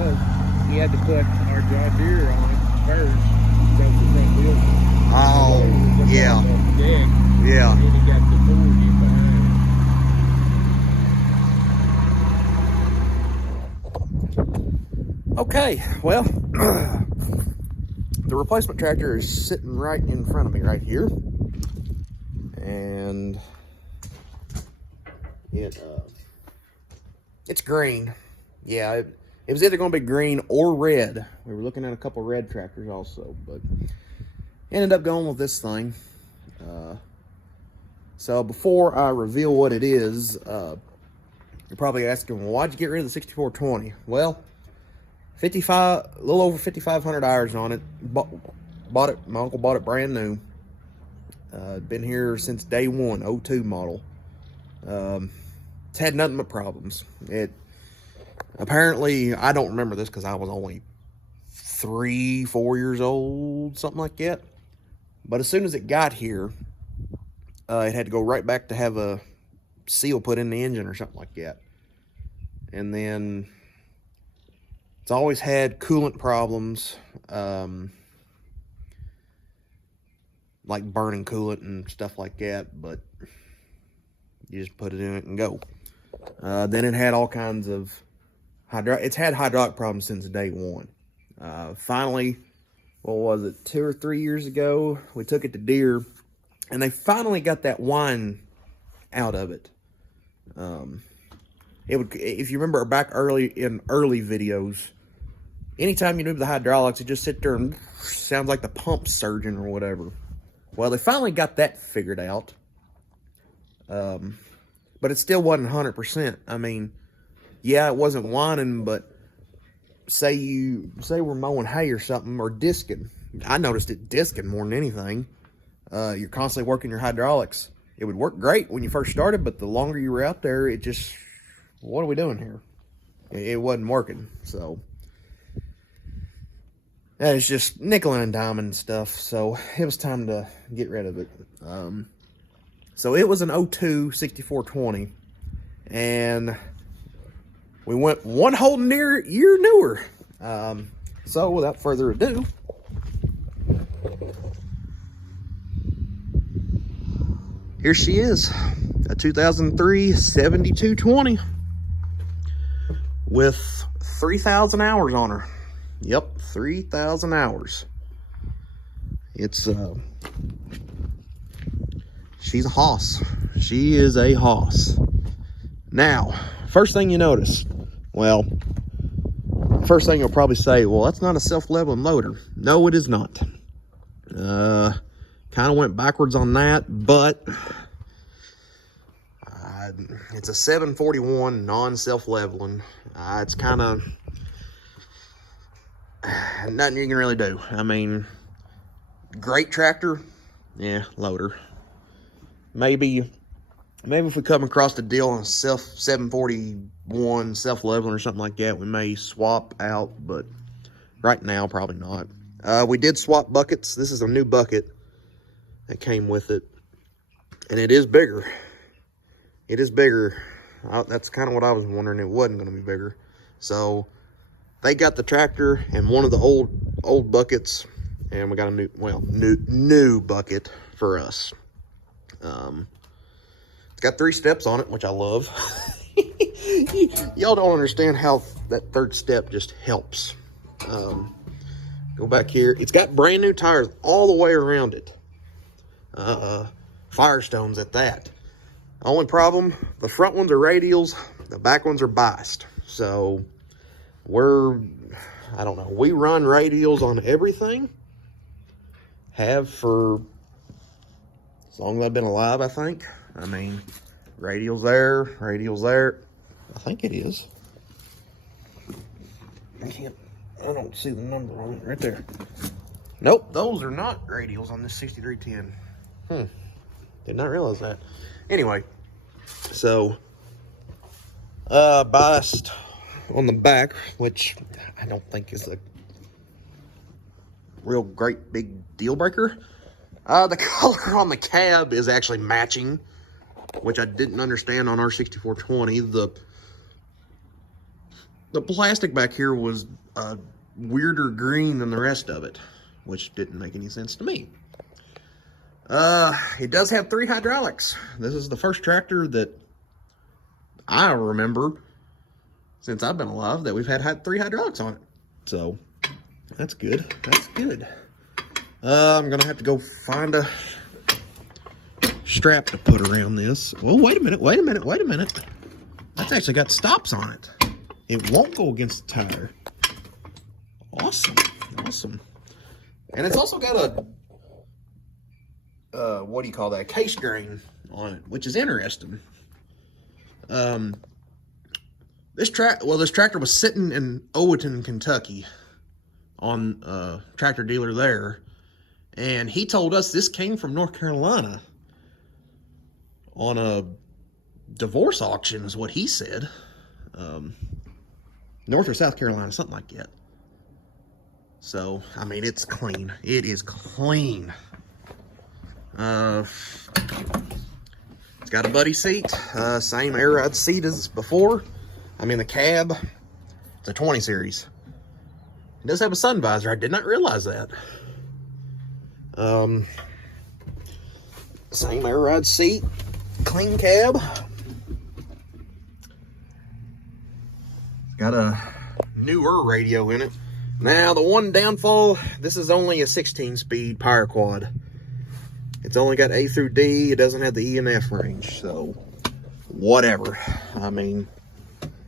was, we had to put our John Deere on first because the front wheels. Oh, yeah. Deck, Yeah. and then he got the Ford in behind. Okay, well, the replacement tractor is sitting right in front of me right here. And it's green. Yeah, it was either going to be green or red. We were looking at a couple red tractors also, but ended up going with this thing. So before I reveal what it is, you're probably asking, well, why'd you get rid of the 6420? Well, a little over 5,500 hours on it. Bought it. My uncle bought it brand new. Been here since day one, 02 model. It's had nothing but problems. Apparently, I don't remember this because I was only 3-4 years old, something like that. But as soon as it got here, it had to go right back to have a seal put in the engine or something like that. And then it's always had coolant problems, like burning coolant and stuff like that, but you just put it in it and go. Then it had all kinds of it's had hydraulic problems since day one. Finally, what was it, 2 or 3 years ago, we took it to Deere, and they finally got that whine out of it. If you remember back early videos, anytime you move the hydraulics, it just sit there and sounds like the pump's surging or whatever. Well, they finally got that figured out. But it still wasn't 100%. I mean, yeah, it wasn't whining, but say we're mowing hay or something, or disking. I noticed it disking more than anything. You're constantly working your hydraulics. It would work great when you first started, but the longer you were out there, it just, what are we doing here? It wasn't working, so. That is just nickel and diamond stuff, so it was time to get rid of it. So it was an 02 6420, and we went one whole year newer. So without further ado, here she is, a 2003 7220 with 3,000 hours on her. Yep, 3,000 hours. It's she's a hoss. She is a hoss. Now, first thing you notice, well, first thing you'll probably say, well, that's not a self-leveling loader. No, it is not. Kind of went backwards on that, but it's a 741 non-self-leveling. It's kind of nothing you can really do. I mean, great tractor, yeah, loader. Maybe if we come across the deal on a 741 self-leveling or something like that, we may swap out, but right now, probably not. We did swap buckets. This is a new bucket that came with it, and it is bigger. It is bigger. That's kind of what I was wondering. It wasn't going to be bigger. So they got the tractor and one of the old buckets, and we got a new bucket for us. It's got 3 steps on it, which I love. Y'all don't understand how that third step just helps. Go back here. It's got brand new tires all the way around it. Firestones at that. Only problem, the front ones are radials, the back ones are biased. So I don't know, we run radials on everything. Have for as long as I've been alive, I think. I mean, radials there. I think it is. I don't see the number on it right there. Nope, those are not radials on this 6310. Did not realize that. Anyway, so biased on the back, which I don't think is a real great big deal breaker. The color on the cab is actually matching, which I didn't understand on our 6420. the plastic back here was a weirder green than the rest of it, which didn't make any sense to me. It does have 3 hydraulics. This is the first tractor that I remember since I've been alive that we've had 3 hydraulics on it. So that's good. That's good. I'm gonna have to go find a strap to put around this. Well, wait a minute. That's actually got stops on it. It won't go against the tire. Awesome. Awesome. And it's also got a, what do you call that? Case drain on it, which is interesting. This tractor was sitting in Owatton, Kentucky on a tractor dealer there. And he told us this came from North Carolina on a divorce auction is what he said. North or South Carolina, something like that. So, I mean, it's clean. It is clean. It's got a buddy seat. Same air ride seat as before. I mean, the cab, it's a 20 series. It does have a sun visor. I did not realize that. Same air ride seat. Clean cab. Got a newer radio in it. Now, the one downfall, this is only a 16-speed power quad. It's only got A through D. It doesn't have the E and F range, so whatever. I mean,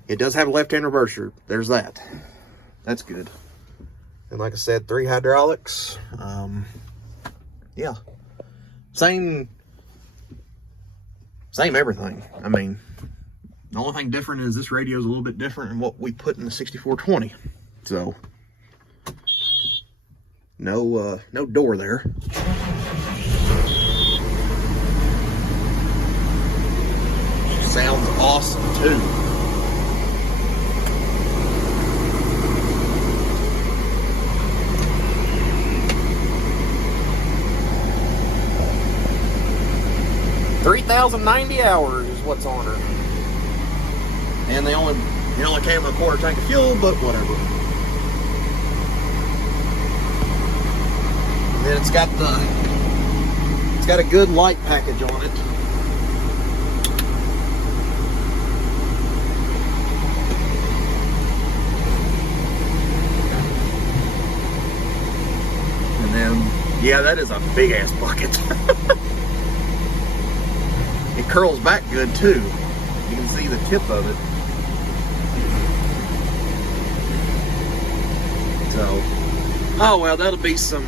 it does have a left-hand reverser. There's that. That's good. And like I said, 3 hydraulics. Yeah. Same everything. I mean, the only thing different is this radio is a little bit different than what we put in the 6420. So, no door there. Sounds awesome too. $3,090 hours is what's on her. And they only came with a quarter tank of fuel, but whatever. And then it's got a good light package on it. And then, yeah, that is a big ass bucket. It curls back good too. You can see the tip of it. So, oh well, that'll be some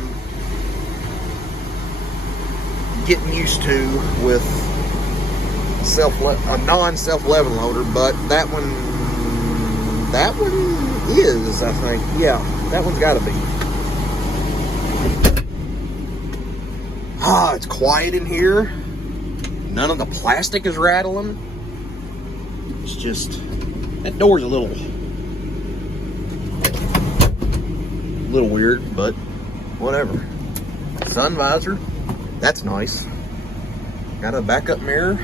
getting used to with a non-self-leveling loader, but that one is, I think. Yeah, that one's got to be. It's quiet in here. None of the plastic is rattling. It's just, that door's a little weird, but whatever. Sun visor, that's nice. Got a backup mirror,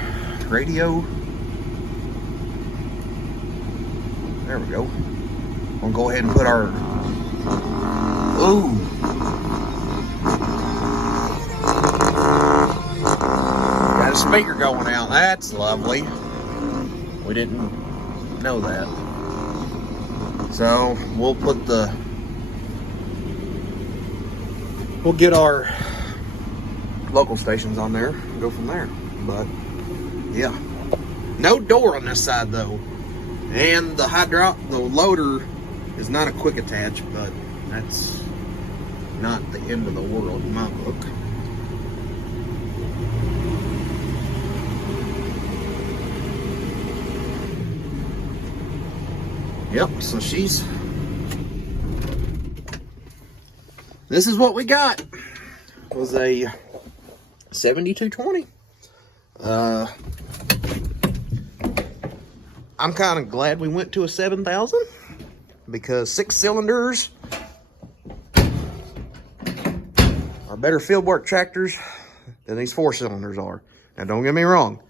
radio. There we go. We'll go ahead and put our, ooh. Got a speaker going out, that's lovely. We didn't know that. So we'll get our local stations on there and go from there. But yeah, no door on this side though. And the loader is not a quick attach, but that's not the end of the world in my book. Yep, so this is what we got. It was a 7220. I'm kind of glad we went to a 7000 because 6 cylinders are better fieldwork tractors than these 4 cylinders are. Now don't get me wrong,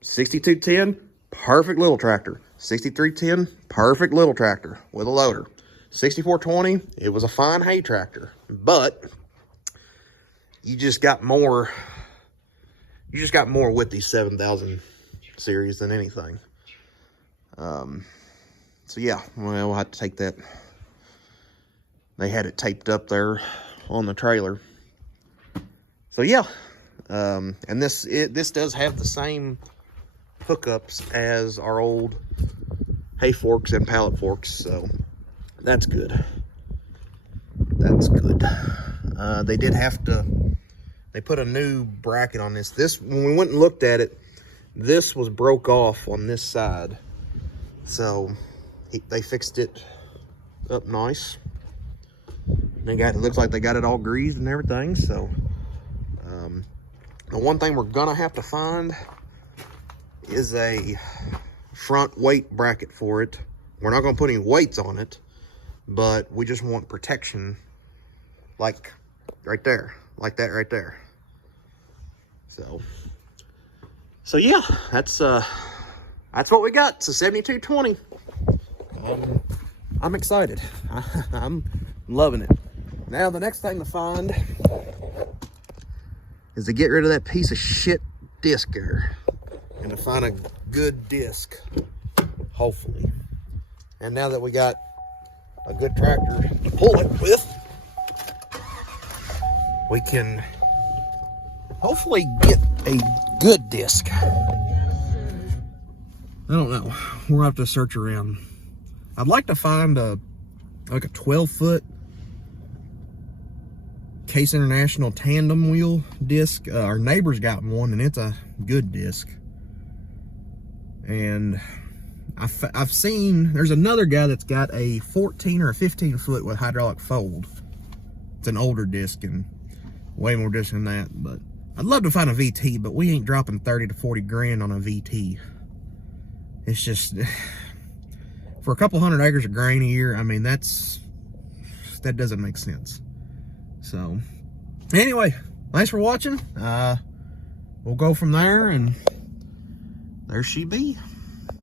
6210, perfect little tractor. 6310, perfect little tractor with a loader. 6420, it was a fine hay tractor, but you just got more with these 7000 series than anything. So yeah, well, we'll have to take that. They had it taped up there on the trailer. So yeah, and this does have the same hookups as our old hay forks and pallet forks, so that's good. That's good. They did have to, they put a new bracket on this. This, when we went and looked at it, this was broke off on this side. So they fixed it up nice. They got, it looks like they got it all greased and everything. So the one thing we're gonna have to find is a front weight bracket for it. We're not gonna put any weights on it, but we just want protection, like right there, like that right there. So yeah, that's what we got. It's a 7220. I'm excited. I'm loving it. Now the next thing to find is to get rid of that piece of shit disc there, and to find a good disc, hopefully. And now that we got a good tractor to pull it with, we can hopefully get a good disc. I don't know. We'll have to search around. I'd like to find like a 12-foot Case International tandem wheel disc. Our neighbor's got one, and it's a good disc. And I've seen, there's another guy that's got a 14 or a 15 foot with hydraulic fold. It's an older disc and way more disc than that. But I'd love to find a VT, but we ain't dropping 30 to 40 grand on a VT. It's just, for a couple hundred acres of grain a year, I mean, that doesn't make sense. So anyway, thanks for watching. We'll go from there, and there she be.